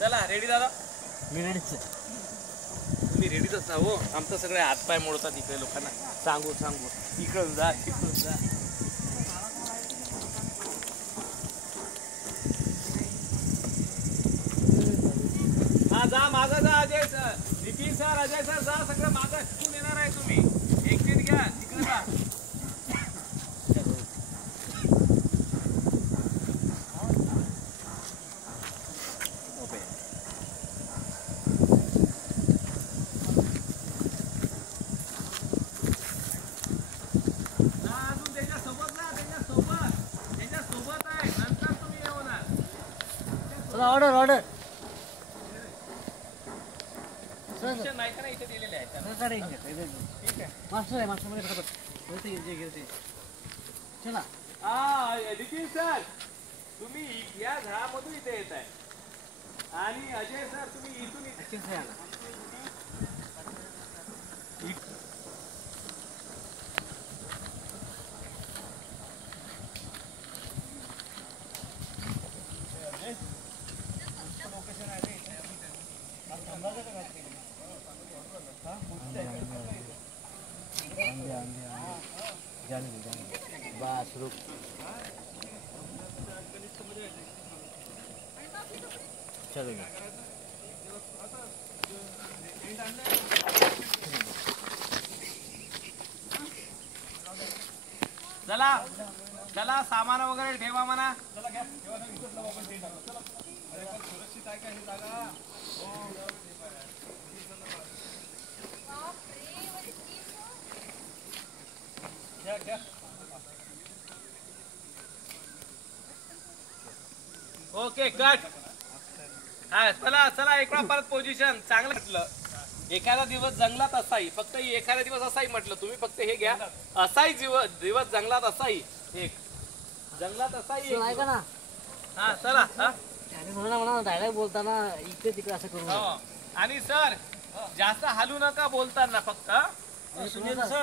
चला रेडी दादा. मी रेडीच. तुम्ही रेडीच असता हो. आमचं सगळे हातपाय मोडतात इकडे लोकांना सांगू सांगू. इकडून जा तिकडून जा. हा जा मागं जा. Ajay sir, Nitin sir, Ajay sir जा. सगळं मागं शिकून येणार आहे तुम्ही. एक घ्या तिकडे जा. ऑर्डर ऑर्डर इथे दिलेले आहेत. ठीक आहे मास्टर आहे. मास्टर मध्ये चला. हा नितीन सर तुम्ही या झाडामधून इथे येत आहे आणि अजय सर तुम्ही इथून बस रुक. चलो चला चला सामान वगैरे ठेवा म्हणा. सुरक्षित आहे का ही जागा. Okay cut. हा चला चला एक वेळा परत पोझिशन. चांगलं म्हटलं. एखादा दिवस जंगलात असाई. फक्त एखादा दिवस असाई म्हटलं तुम्ही. फक्त हे घ्या. असाई दिवस जंगलात असाई. एक जंगलात असाई ऐका ना. हा चला. हा म्हणा डायरेक्ट बोलताना इकडे तिकडे असं करू. आणि सर जास्त हालू नका बोलताना. फक्त सुनील सर